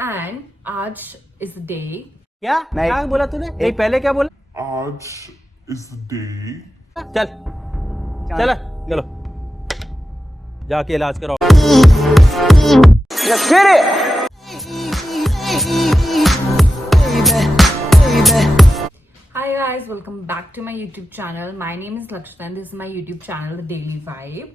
and आज is the day. क्या नहीं। क्या बोला तूने? नहीं पहले क्या बोला? आज is the day. चल चल चलो जाके इलाज कराओ। Hi guys, welcome back to my YouTube channel. My name is Lakshana and this is my YouTube channel, The Daily Vibe.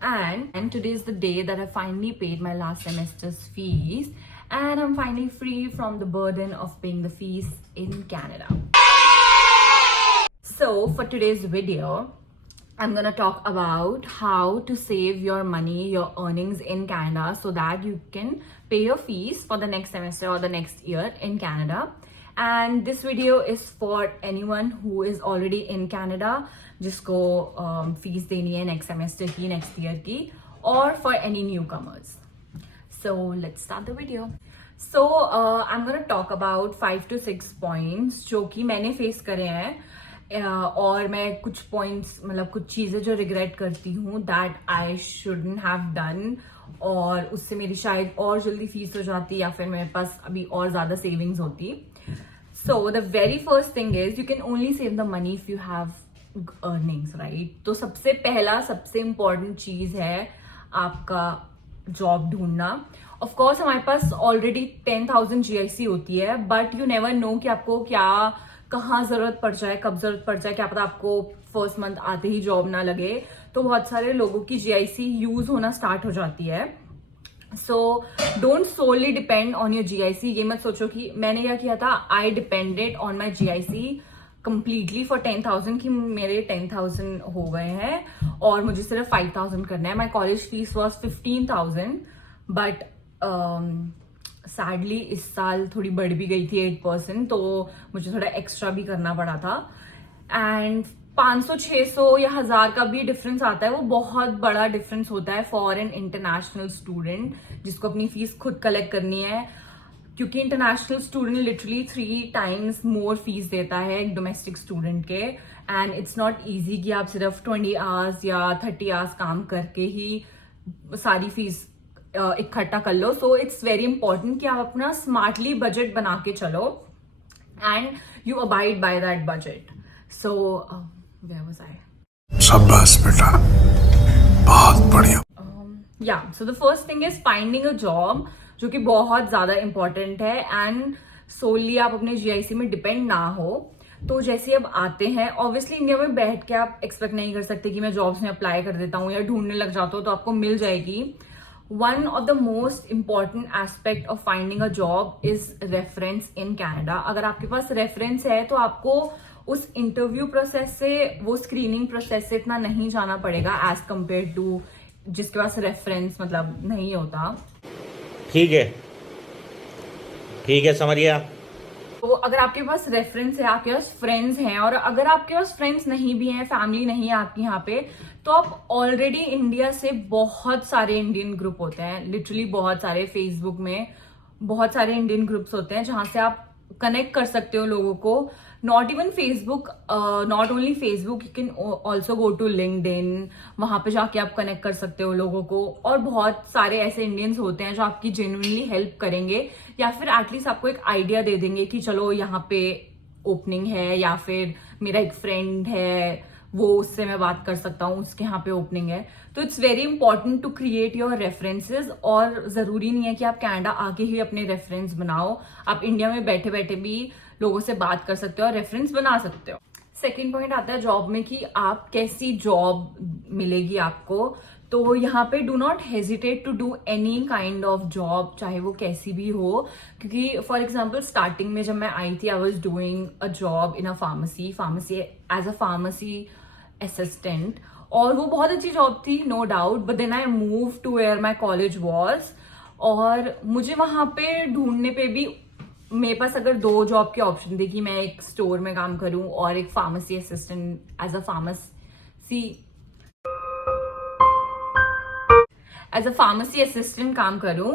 And today is the day that I finally paid my last semester's fees and I'm finally free from the burden of paying the fees in Canada. So for today's video, I'm gonna talk about how to save your money, your earnings in Canada so that you can pay your fees for the next semester or the next year in Canada. And this video is for anyone who is already in Canada, जिसको fees देनी है next semester की, next year की, or for any newcomers. So let's start the video. So I'm gonna talk about 5 to 6 points जो कि मैंने face करे हैं और मैं कुछ points मतलब कुछ चीज़ें जो regret करती हूँ that I shouldn't have done और उससे मेरी शायद और जल्दी फीस हो जाती या फिर मेरे पास अभी और ज़्यादा savings होती. So the very first thing is you can only save the money if you have earnings, right? तो सबसे पहला सबसे important चीज़ है आपका जॉब ढूंढना. Of course हमारे पास already 10,000 GIC होती है, but you never know कि आपको क्या कहाँ जरूरत पड़ जाए, कब जरूरत पड़ जाए, क्या पता आपको फर्स्ट मंथ आते ही जॉब ना लगे. तो बहुत सारे लोगों की GIC यूज होना स्टार्ट हो जाती है. So don't solely depend on your GIC. ये मत सोचो कि मैंने क्या किया था, I depended on my GIC completely for 10,000 कि मेरे 10,000 हो गए हैं और मुझे सिर्फ 5,000 करना है. My college fees was 15,000 but sadly इस साल थोड़ी बढ़ भी गई थी 8%, तो मुझे थोड़ा एक्स्ट्रा भी करना पड़ा था. एंड 500, 600 या 1000 का भी डिफरेंस आता है. वो बहुत बड़ा डिफरेंस होता है फॉर एन इंटरनेशनल स्टूडेंट जिसको अपनी फीस खुद कलेक्ट करनी है, क्योंकि इंटरनेशनल स्टूडेंट लिटरली 3 times मोर फीस देता है एक डोमेस्टिक स्टूडेंट के. एंड इट्स नॉट ईजी कि आप सिर्फ 20 आवर्स या 30 आवर्स काम करके ही सारी फीस इकट्ठा कर लो. सो इट्स वेरी इंपॉर्टेंट कि आप अपना स्मार्टली बजट बना के चलो and you abide by that budget. So where was I? शाबाश बेटा, बहुत बढ़िया. Yeah, so the first thing is finding a job जो कि बहुत ज्यादा इंपॉर्टेंट है एंड सोली आप अपने GIC में डिपेंड ना हो. तो जैसे अब आते हैं, ऑब्वियसली इंडिया में बैठ के आप एक्सपेक्ट नहीं कर सकते कि मैं जॉब्स में अप्लाई कर देता हूँ या ढूंढने लग जाता हूँ तो आपको मिल जाएगी. One of the most important aspect of finding a job is reference in Canada. अगर आपके पास रेफरेंस है तो आपको उस इंटरव्यू प्रोसेस से, वो स्क्रीनिंग प्रोसेस से इतना नहीं जाना पड़ेगा एज कम्पेयर टू जिसके पास रेफरेंस मतलब नहीं होता. ठीक है समझ गया. तो अगर आपके पास रेफरेंस है, आपके पास फ्रेंड्स हैं, और अगर आपके पास फ्रेंड्स नहीं भी हैं, फैमिली नहीं है आपकी यहाँ पे, तो आप ऑलरेडी इंडिया से बहुत सारे इंडियन ग्रुप होते हैं, लिटरली बहुत सारे. फेसबुक में बहुत सारे इंडियन ग्रुप्स होते हैं जहां से आप कनेक्ट कर सकते हो लोगों को. Not even Facebook, not only Facebook, you can also go to LinkedIn. वहां पे जाके आप कनेक्ट कर सकते हो लोगों को. और बहुत सारे ऐसे इंडियंस होते हैं जो आपकी जेन्युइनली हेल्प करेंगे या फिर एटलीस्ट आपको एक आइडिया दे देंगे कि चलो यहाँ पे ओपनिंग है, या फिर मेरा एक फ्रेंड है वो, उससे मैं बात कर सकता हूँ, उसके यहाँ पे ओपनिंग है. तो it's very important to create your references. और जरूरी नहीं है कि आप कनाडा आके ही अपने रेफरेंस बनाओ, आप इंडिया में बैठे बैठे भी लोगों से बात कर सकते हो और रेफरेंस बना सकते हो. सेकेंड पॉइंट आता है जॉब में कि आप कैसी जॉब मिलेगी आपको. तो यहाँ पे do not hesitate to do any kind of job, चाहे वो कैसी भी हो. क्योंकि फॉर एग्जाम्पल स्टार्टिंग में जब मैं आई थी, I was doing a job in a pharmacy as a pharmacy assistant, और वो बहुत अच्छी जॉब थी, no doubt. But then I move to where my college was, और मुझे वहां पे ढूंढने पे भी मेरे पास अगर 2 जॉब के ऑप्शन थे कि मैं एक स्टोर में काम करूं और एक pharmacy assistant as a pharmacy assistant काम करूं,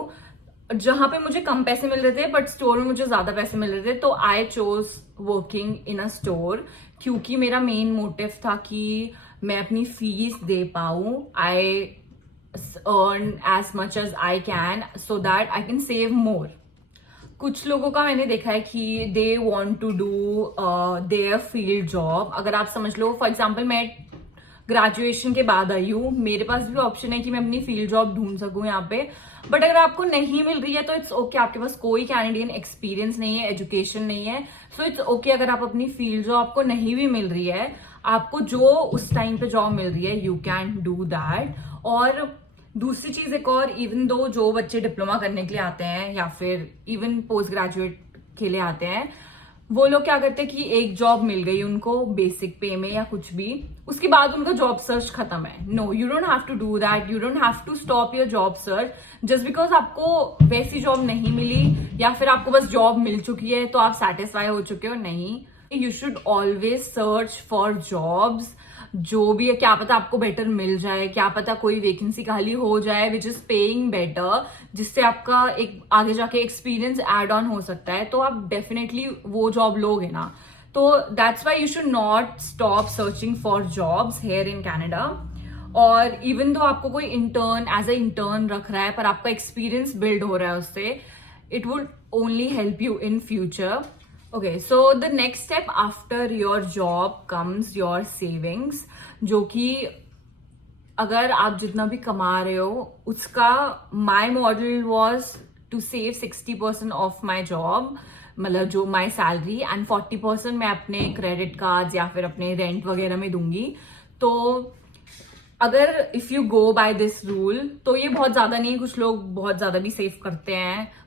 जहां पे मुझे कम पैसे मिल रहे थे बट स्टोर में मुझे ज्यादा पैसे मिल रहे थे. तो I chose working in a store क्योंकि मेरा मेन मोटिव था कि मैं अपनी फीस दे पाऊं. I earn as much as I can so that I can save more. कुछ लोगों का मैंने देखा है कि they want to do their field job. अगर आप समझ लो, फॉर एग्जांपल मैं ग्रेजुएशन के बाद आई हूँ, मेरे पास भी ऑप्शन है कि मैं अपनी फील्ड जॉब ढूंढ सकूं यहाँ पे. बट अगर आपको नहीं मिल रही है तो इट्स ओके, आपके पास कोई कैनेडियन एक्सपीरियंस नहीं है, एजुकेशन नहीं है, सो इट्स ओके. अगर आप अपनी फील्ड जॉब आपको नहीं भी मिल रही है, आपको जो उस टाइम पे जॉब मिल रही है, यू कैन डू दैट. और दूसरी चीज एक और, इवन दो जो बच्चे डिप्लोमा करने के लिए आते हैं या फिर इवन पोस्ट ग्रेजुएट के लिए आते हैं, वो लोग क्या करते हैं कि एक जॉब मिल गई उनको बेसिक पे में या कुछ भी, उसके बाद उनका जॉब सर्च खत्म है. No, you don't have to do that. You don't have to stop your job search just because आपको वैसी जॉब नहीं मिली या फिर आपको बस जॉब मिल चुकी है तो आप सेटिस्फाई हो चुके हो. नहीं, you should always search for jobs. जो भी है, क्या पता आपको बेटर मिल जाए, क्या पता कोई वैकेंसी खाली हो जाए विच इज पेइंग बेटर, जिससे आपका एक आगे जाके एक्सपीरियंस एड ऑन हो सकता है, तो आप डेफिनेटली वो जॉब लोगे ना. तो that's why you should not stop searching for jobs here in Canada. और इवन दो आपको कोई इंटर्न एज अ इंटर्न रख रहा है पर आपका एक्सपीरियंस बिल्ड हो रहा है उससे, it would only help you in future. Okay, so the next step after your job comes your savings, जो कि अगर आप जितना भी कमा रहे हो उसका my model was to save 60% of my job, मतलब जो my salary, and 40% मैं अपने क्रेडिट कार्ड्स या फिर अपने रेंट वगैरह में दूंगी. तो अगर if you go by this rule तो ये बहुत ज्यादा नहीं, कुछ लोग बहुत ज्यादा भी सेव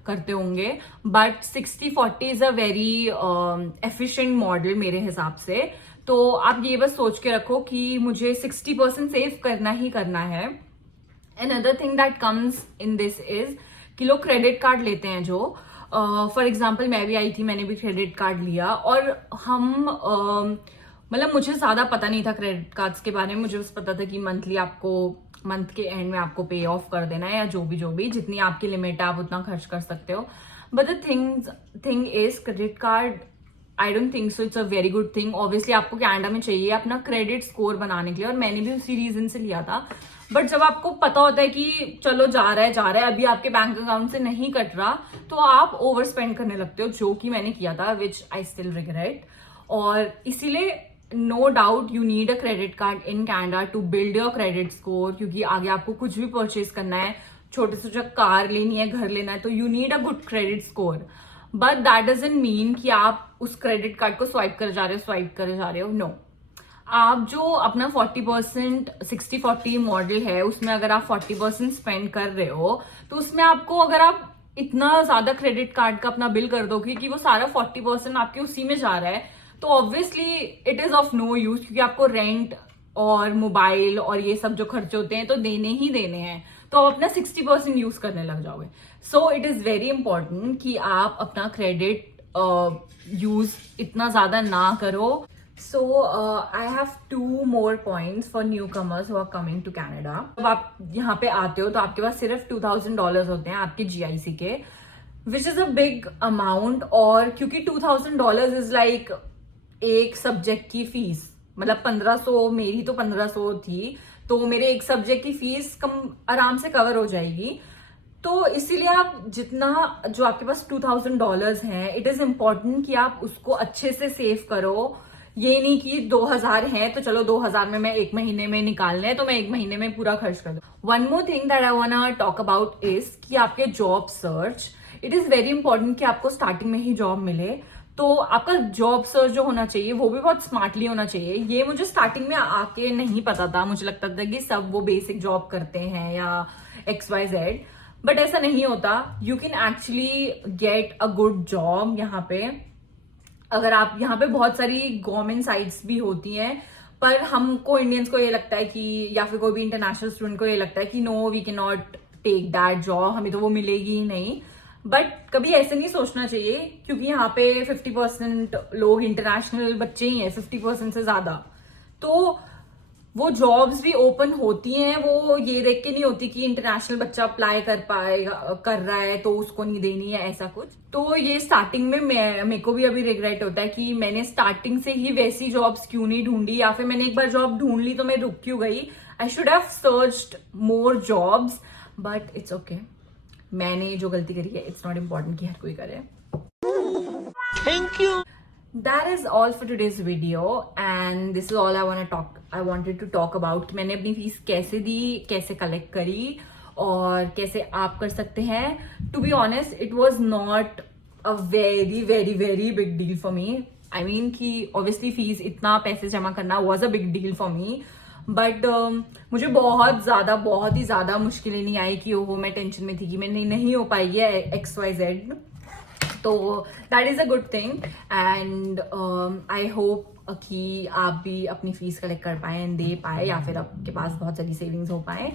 करते होंगे, but 60-40 is a very efficient model मेरे हिसाब से. तो आप ये बस सोच के रखो कि मुझे 60% सेव करना ही करना है. Another thing that comes in this is कि लोग क्रेडिट कार्ड लेते हैं. जो फॉर एग्जाम्पल मैं भी आई थी, मैंने भी क्रेडिट कार्ड लिया, और हम मतलब मुझे ज्यादा पता नहीं था क्रेडिट कार्ड्स के बारे में. मुझे बस पता था कि मंथली आपको मंथ के एंड में आपको पे ऑफ कर देना है, या जो भी जितनी आपकी लिमिट है आप उतना खर्च कर सकते हो. But the thing is credit card, I don't think so it's a very good thing. Obviously आपको कनाडा में चाहिए अपना क्रेडिट स्कोर बनाने के लिए, और मैंने भी उसी रीजन से लिया था. बट जब आपको पता होता है कि चलो जा रहा है अभी आपके बैंक अकाउंट से नहीं कट रहा, तो आप ओवर स्पेंड करने लगते हो, जो कि मैंने किया था, विच आई स्टिल रिग्रेट. और इसीलिए no doubt you need a credit card in Canada to build your credit score, क्योंकि आगे आपको कुछ भी परचेज करना है, छोटे से छोटा कार लेनी है, घर लेना है, तो you need a good credit score. But that doesn't mean कि आप उस क्रेडिट कार्ड को स्वाइप करे जा रहे हो. नो, आप जो अपना 40% 60-40 मॉडल है उसमें अगर आप 40% स्पेंड कर रहे हो, तो उसमें आपको, अगर आप इतना ज्यादा क्रेडिट कार्ड का अपना बिल कर दोगे कि वो सारा 40% आपके उसी में जा रहा है, तो obviously it is of no use, क्योंकि आपको रेंट और मोबाइल और ये सब जो खर्चे होते हैं तो देने ही देने हैं, तो आप अपना 60% यूज करने लग जाओगे. So it is very important कि आप अपना क्रेडिट यूज इतना ज्यादा ना करो. So I have 2 more points for newcomers who are coming to Canada. जब आप यहाँ पे आते हो तो आपके पास सिर्फ $2,000 होते हैं आपके GIC के, which is a big amount. और क्योंकि $2,000 is like एक सब्जेक्ट की फीस, मतलब 1500, मेरी तो 1500 थी, तो मेरे एक सब्जेक्ट की फीस कम आराम से कवर हो जाएगी. तो इसीलिए आप जितना जो आपके पास $2,000 हैं, इट इज इम्पॉर्टेंट कि आप उसको अच्छे से सेव करो. ये नहीं कि 2000 है तो चलो 2000 में मैं एक महीने में निकालने हैं तो मैं एक महीने में पूरा खर्च कर दूं. One more thing that I वांना talk about is कि आपके job search, it is very important कि आपको स्टार्टिंग में ही जॉब मिले. तो आपका जॉब सर्च जो होना चाहिए वो भी बहुत स्मार्टली होना चाहिए. ये मुझे स्टार्टिंग में आके नहीं पता था, मुझे लगता था कि सब वो बेसिक जॉब करते हैं या XYZ, बट ऐसा नहीं होता. You can actually get a good job यहाँ पे. अगर आप यहाँ पे बहुत सारी गवर्नमेंट साइट्स भी होती हैं, पर हमको इंडियंस को ये लगता है कि, या फिर कोई भी इंटरनेशनल स्टूडेंट को ये लगता है कि no we can not take that job, हमें तो वो मिलेगी ही नहीं. बट कभी ऐसे नहीं सोचना चाहिए, क्योंकि यहाँ पे 50% लोग इंटरनेशनल बच्चे ही हैं, 50% से ज्यादा. तो वो जॉब्स भी ओपन होती हैं, वो ये देख के नहीं होती कि इंटरनेशनल बच्चा अप्लाई कर रहा है तो उसको नहीं देनी है, ऐसा कुछ. तो ये स्टार्टिंग में मेरे को भी अभी रिग्रेट होता है कि मैंने स्टार्टिंग से ही वैसी जॉब्स क्यों नहीं ढूंढी, या फिर मैंने एक बार जॉब ढूंढ ली तो मैं रुक क्यों गई. I should have searched more jobs, but it's okay. मैंने जो गलती करी है, इट्स नॉट इम्पॉर्टेंट कि हर कोई करे. Thank you. That is all for today's video and this is all I wanted to talk about कि मैंने अपनी फीस कैसे दी, कैसे कलेक्ट करी और कैसे आप कर सकते हैं. To be honest, it was not a very very very big deal for me. I mean कि obviously फीस इतना पैसे जमा करना was a big deal for me. But मुझे बहुत ही ज़्यादा मुश्किलें नहीं आई कि ओहो मैं टेंशन में थी कि मैं नहीं हो पाएगी XYZ. तो that is a good thing and I hope कि आप भी अपनी फीस कलेक्ट कर पाए, दे पाए या फिर आपके पास बहुत सारी सेविंग्स हो पाए.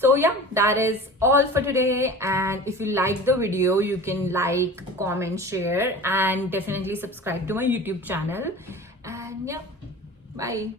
So yeah, that is all for today and if you like the video you can like, comment, share and definitely subscribe to my YouTube channel and yeah, bye.